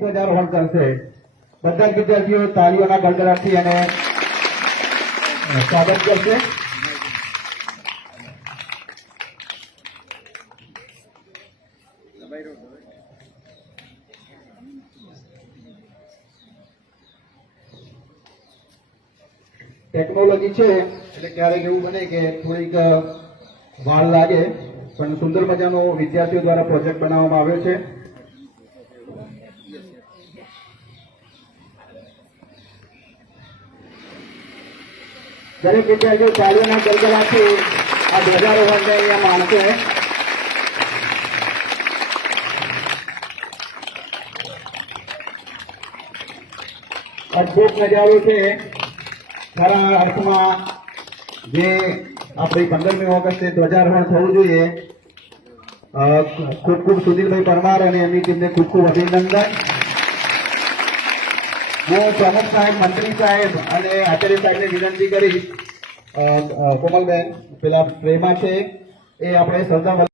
ધ્વજારોહણ કરશે। બધા જ વિદ્યાર્થીઓ તાળીઓના ગડગડાટથી અને સ્વાગત કરશે। ટેકનોલોજી છે એટલે ક્યારેક એવું બને કે થોડીક વાર લાગે, પણ સુંદર મજાનો વિદ્યાર્થીઓ દ્વારા પ્રોજેક્ટ બનાવવામાં આવ્યો છે। દરેક વિદ્યાર્થીઓ તાળીઓના ગડગડાટથી આ ધ્વજારોહણને અહીંયા માણશે। અદભુત નજારો છે। ખરા અર્થમાં જે આપણી 15મી ઓગસ્ટે ધ્વજારોહણ થવું જોઈએ। ખૂબ ખૂબ સુધીરભાઈ પરમાર અને એમની ટીમને ખૂબ ખૂબ અભિનંદન। હું પ્રમુખ સાહેબ, મંત્રી સાહેબ અને આચાર્ય સાહેબને વિનંતી કરીશ, કોમલબેન પેલા પ્રેમા છે એ આપણે સરદાર